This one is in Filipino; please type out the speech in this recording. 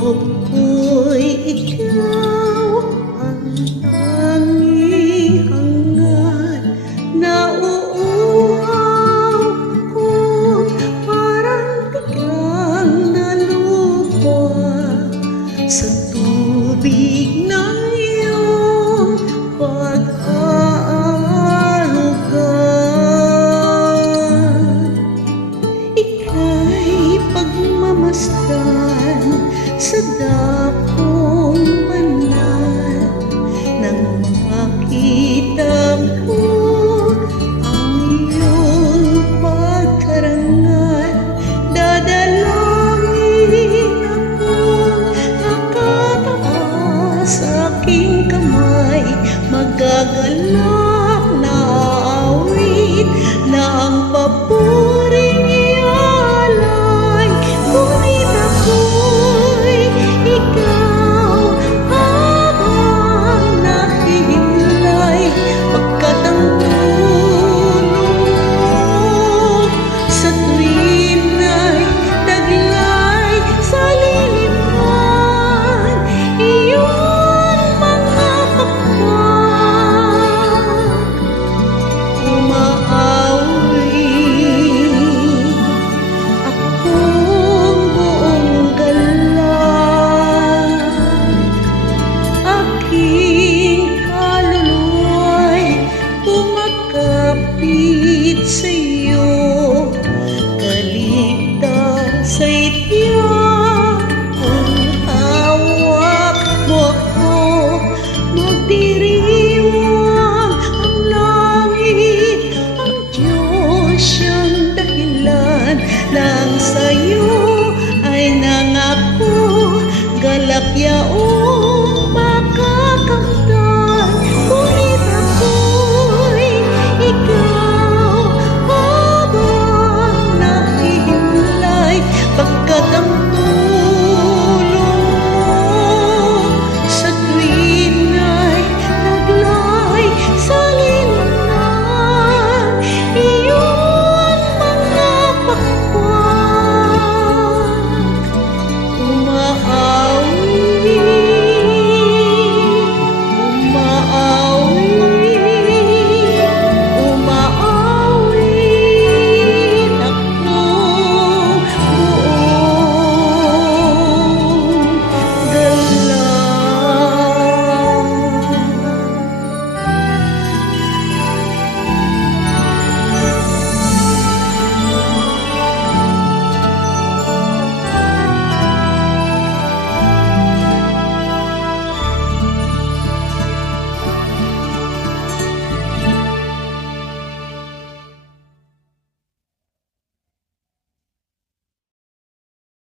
ko'y ikaw ang tanging hangad na uuhaw ko, parang biglang nalupa sa tubig na iyong pag-aarugan. Ika'y pagmamasdan sa dakong banal, nang makita ko ang iyong pagkarangal. Dadalangin akong nakataas sa aking kamay, magagalak na awit na ang paboring ialay. Ngunit ako'y ikaw habang nahihimlay, pagkat ang tulog sa tuwina'y taglay sa liliman. Iyong mga pakpak umaawit, akong buong galak. Aking kaluluwa'y kumakapit sa'yo, kaligtas ay tiyak kung hawak mo ako. Magdiriwang ang langit, ang Diyos siyang dahilan ng sa'yo ay nangako, galak yaon